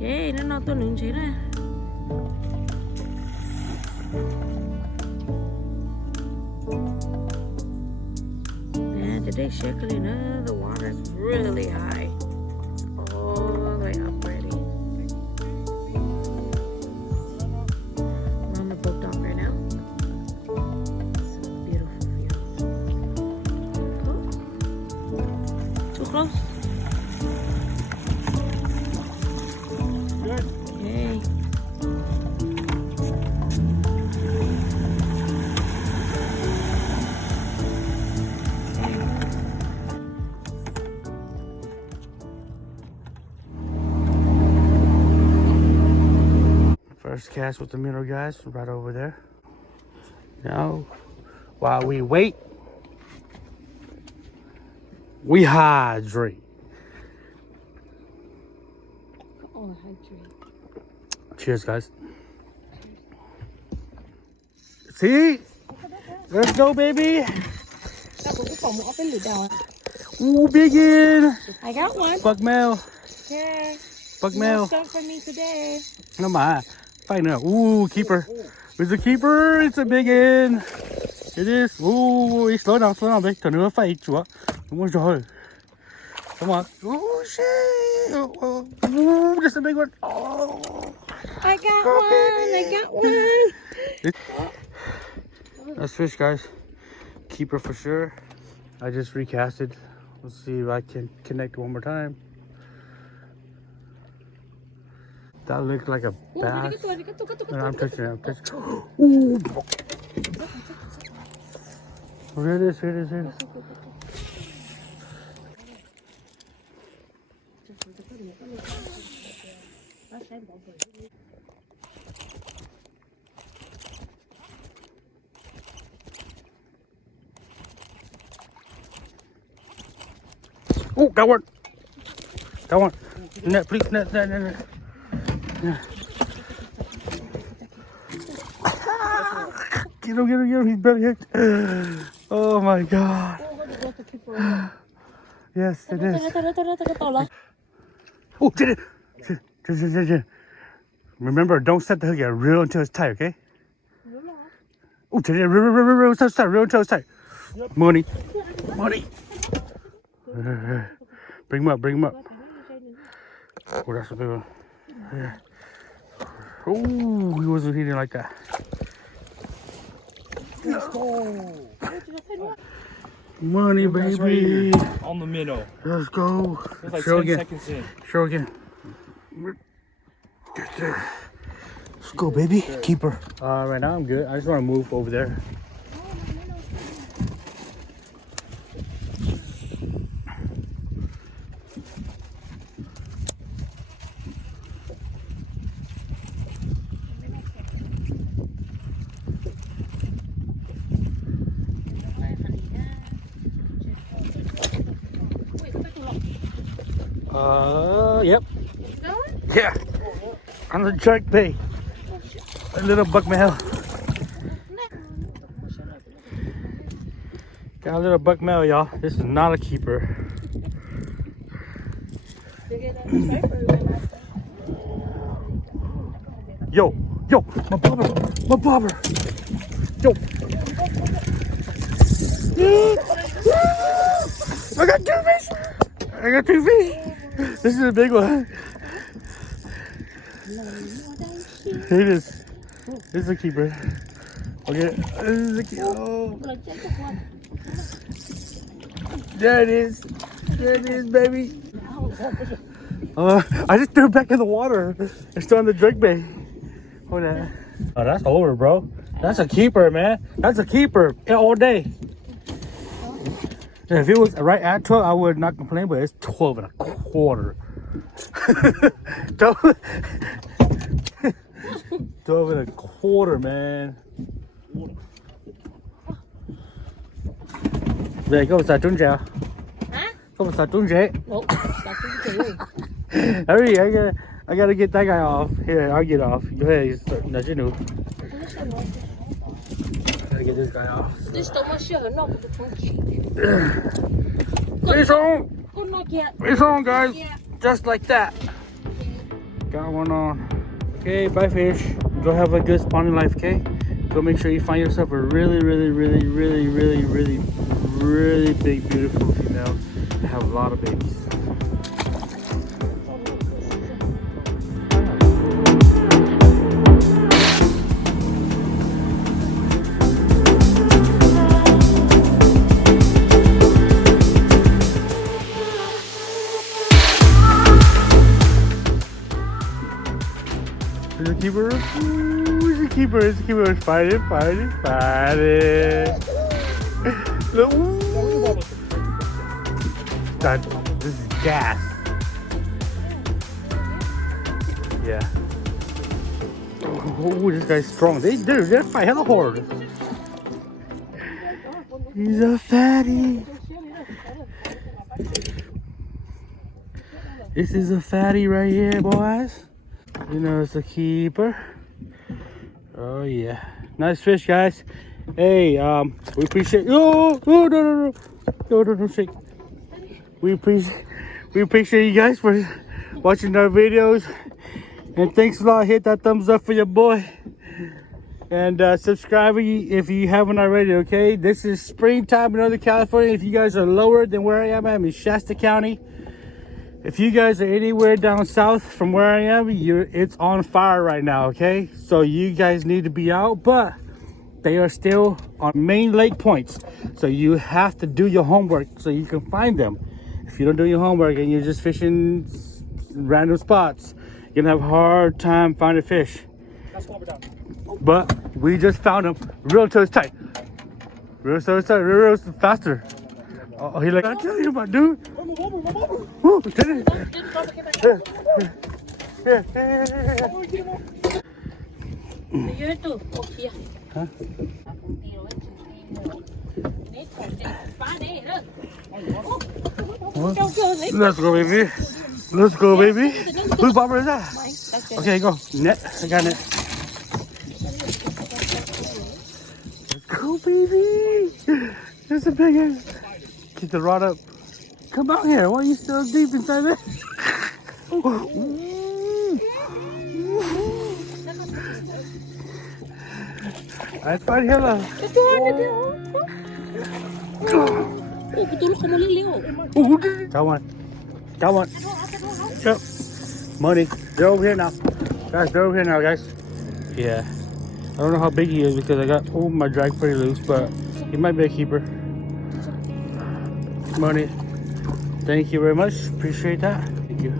nó no tôi nướng chế nè. Man, today's shaking up. The water is really high. It's all the way up already. We're on the boat dock right now. It's a beautiful view. Oh. Too close. Good. Hey. First cast with the minnow guys, right over there. Now, while we wait, we hydrate. Oh, hydrate. Cheers, guys. See? Let's go, baby. Ooh, biggin. I got one. Buck male. Yeah. Buck male. Some for me today. No, my. Find out. Ooh, keeper. It's a keeper. It's a biggin. It is. Ooh, slow down, baby. Turn it fight. Chúa. Đúng rồi. Come on. Oh, shit. Oh, that's a big one. Oh. I got one. That's fish, guys. Keeper for sure. I just recasted. Let's see if I can connect one more time. That looked like a bass. And I'm touching it. Ooh. Here it is. Oh, got one. Net, please, net. Yeah. Get him. He's barely hit. Oh my God. Yes, it is. Oh, did it. Remember, don't set the hook yet. Reel until it's tight, okay? Oh, did it. Reel until it's tight. Money. Bring him up. Oh, that's a big one. Yeah. Oh, he wasn't hitting like that. Let's go. Money, baby. On the minnow. Let's go. It's like Show 10 again. seconds in. Show again. Let's go, baby. Keeper. Right now I'm good. I just want to move over there. Yep. Yeah. On the jerk bait. A little buck male. Got a little buck male, y'all. This is not a keeper. Yo, my bobber. Yo. I got two fish. This is a big one. Here it is. This is a keeper. Okay. This is a keeper. Oh. There it is, baby. I just threw it back in the water. It's still on the jerk bait. Hold on. Oh, that's over, bro. That's a keeper, man. That's a keeper all day. If it was right at 12, I would not complain, but it's 12 and a quarter. 12 and a quarter, man. Về có một xà trúng chèo. Hả? Có một xà trúng rễ. Ủa, sao trúng chữ? Hurry, I gotta get that guy off. Here, I'll get off. Go ahead, no, you know. Gotta get this guy off. This don't want to no, but the funky. Fish on! Good knock yet. Fish on, guys. Just like that. Got one on. Okay, bye fish. Go have a good spawning life, okay? Go make sure you find yourself a really big, beautiful female and have a lot of babies. Is it a keeper? Ooh, it's a keeper. It's a keeper. Fight it. Look. Ooh. This is gas. Yeah. Oh, this guy's strong. They're fight hella hard. He's a fatty. This is a fatty right here, boys. You know it's a keeper. Oh yeah, nice fish, guys. Hey, we appreciate. Oh no, shake. We appreciate you guys for watching our videos, and thanks a lot. Hit that thumbs up for your boy, and subscribe if you haven't already. Okay, this is springtime in Northern California. If you guys are lower than where I am, I'm in Shasta County. If you guys are anywhere down south from where I am, it's on fire right now, okay? So you guys need to be out, but they are still on main lake points. So you have to do your homework so you can find them. If you don't do your homework and you're just fishing random spots, you're gonna have a hard time finding fish. But we just found them. Real toes tight. Real toes tight, real faster. Oh, he like, I tell you, my dude. Woo, get it. Huh? Let's go, baby. Let's go, baby. Whose bobber is that? Okay, go. Net. I got it. Let's go, baby. There's a big one. Keep the rod up. Come out here. Why are you still deep inside there? I find hella. Got one. Yep. Money. They're over here now. Guys, they're over here now, guys. Yeah. I don't know how big he is because I got my drag pretty loose, but he might be a keeper. Money. Thank you very much. Appreciate that. Thank you.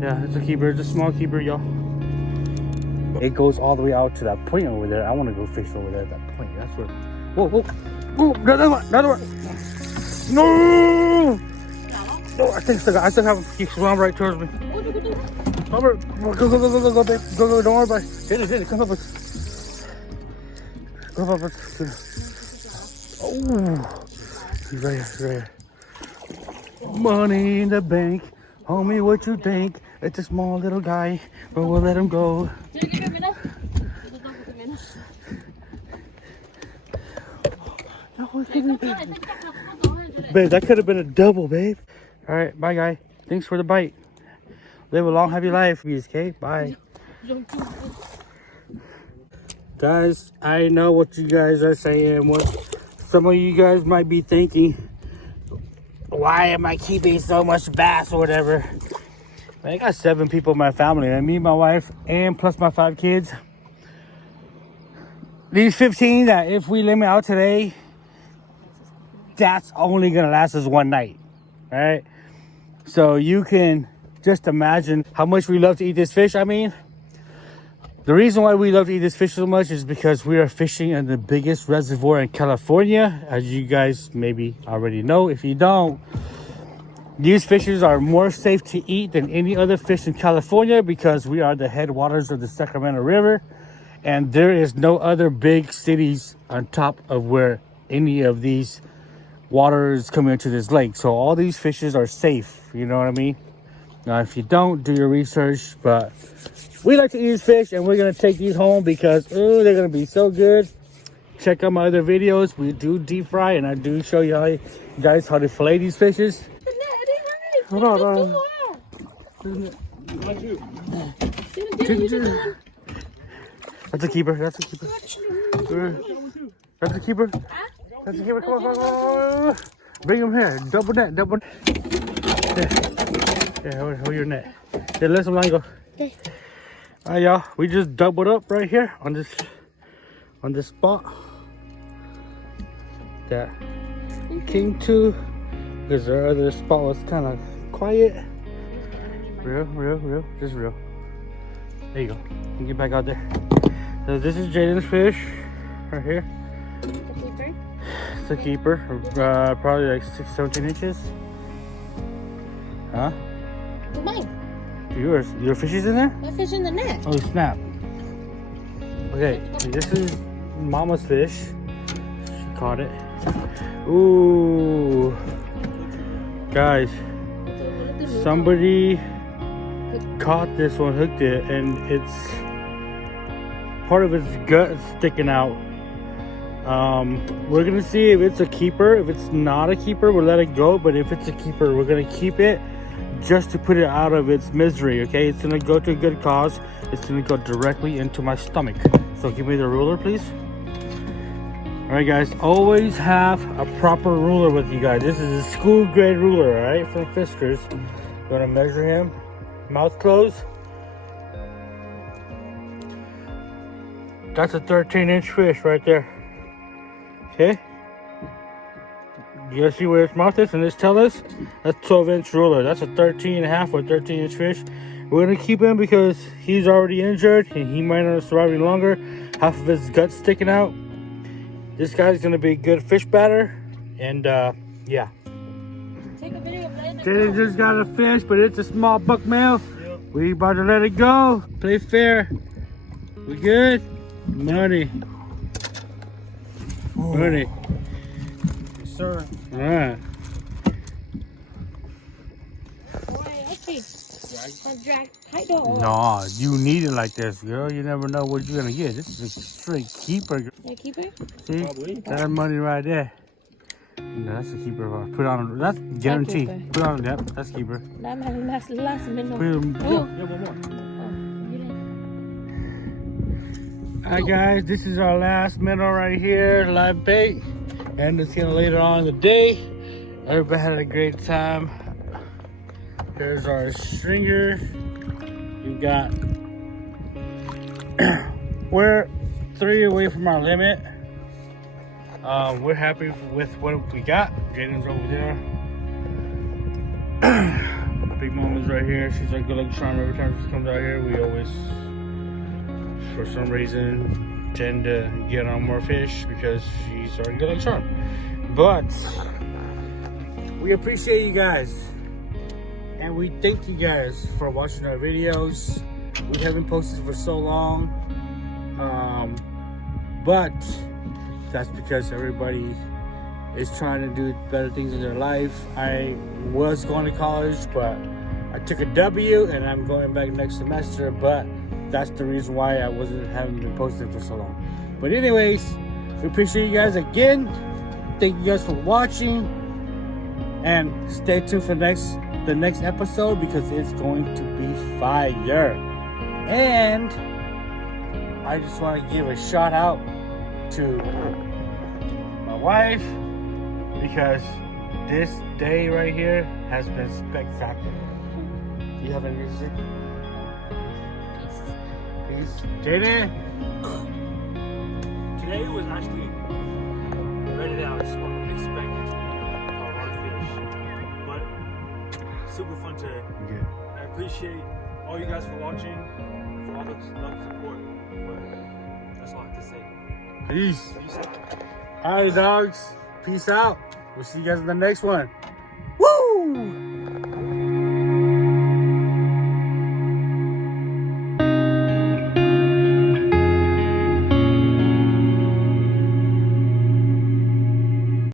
Yeah, it's a keeper. It's a small keeper, y'all. It goes all the way out to that point over there. I want to go fish over there at that point. That's where. Whoa! Another one! No! No, I still have him. He's swimming right towards me. Over. Go, babe. Go. Don't worry about it. Hit it. Come up us. Come up us. Oh. He's right here. Money in the bank. Homie, what you think? It's a small little guy, but we'll let him go. Babe, that could have been a double, babe. All right, bye, guy. Thanks for the bite. Live a long, happy life, okay? Bye. Guys, I know what you guys are saying. What some of you guys might be thinking. Why am I keeping so much bass or whatever? I got 7 people in my family. Me, my wife, and plus my 5 kids. These 15 that if we limit out today, that's only gonna last us one night, all right? So you can just imagine how much we love to eat this fish. I mean, the reason why we love to eat this fish so much is because we are fishing in the biggest reservoir in California, as you guys maybe already know. If you don't, these fishes are more safe to eat than any other fish in California because we are the headwaters of the Sacramento River, and there is no other big cities on top of where any of these waters come into this lake. So all these fishes are safe, you know what I mean? Now, if you don't, do your research, but we like to eat these fish, and we're gonna take these home because they're gonna be so good. Check out my other videos. We do deep fry, and I do show you guys how to fillet these fishes. That's a keeper. That's a keeper. That's a keeper. That's a keeper. Come on, come on, come on. Bring him here. Double net, double. Yeah, hold your net. Yeah, let some line go. Okay. Alright, y'all. We just doubled up right here on this spot that we came to because our other spot was kind of quiet. Real, just real. There you go. You can get back out there. So this is Jaden's fish right here. It's a keeper. Probably like 17 inches. Huh? It's mine. Yours. Your fish is in there? My fish in the net. Oh snap. Okay, this is Mama's fish. She caught it. Ooh. Guys, somebody caught this one, hooked it, and it's part of its gut sticking out. We're gonna see if it's a keeper. If it's not a keeper, we'll let it go, but if it's a keeper, we're gonna keep it just to put it out of its misery. Okay, it's gonna go to a good cause. It's gonna go directly into my stomach. So give me the ruler, please. All right, guys, always have a proper ruler with you guys. This is a school grade ruler, all right, from Fiskars. You're gonna measure him, mouth closed. That's a 13-inch fish right there. Okay. You guys see where his mouth is and his tail is? That's 12-inch ruler. That's a 13.5 or 13-inch fish. We're gonna keep him because he's already injured and he might not survive any longer. Half of his gut's sticking out. This guy's gonna be a good fish batter, and yeah. Take a video of letting it Jaden just got a fish, but it's a small buck male. Yep. We about to let it go. Play fair. We good? Money. Ooh. Money. Yes, sir. All right. Okay. Drag tight though. No, you need it like this, girl. You never know what you're gonna get. This is a straight keeper. Yeah, keeper. See? Probably. That money right there. No, that's a keeper. Put on. That's guaranteed. keeper. Put on. Yep, that's keeper. That man last minute. Put him. Oh. Yeah, one more. Alright, guys, this is our last minnow right here, live bait, and it's gonna later on in the day. Everybody had a great time. Here's our stringer. You got. We're 3 away from our limit. We're happy with what we got. Jaden's over there. Big Mama's right here. She's our good luck charm. Every time she comes out here, we always, for some reason, tend to get on more fish because she's our good luck charm. But we appreciate you guys, and we thank you guys for watching our videos. We haven't posted for so long, but that's because everybody is trying to do better things in their life. I was going to college, but I took a W and I'm going back next semester, but that's the reason why I haven't been posting for so long. But anyways, we appreciate you guys again. Thank you guys for watching, and stay tuned for the next episode because it's going to be fire. And I just want to give a shout out to my wife because this day right here has been spectacular. You have any music? Peace. Jaden? Today was actually ready that I was expecting to a lot of fish, but super fun today. Good. I appreciate all you guys for watching and for all the love and support. But that's all I have to say. Peace. Peace out. Alright, dogs. Peace out. We'll see you guys in the next one.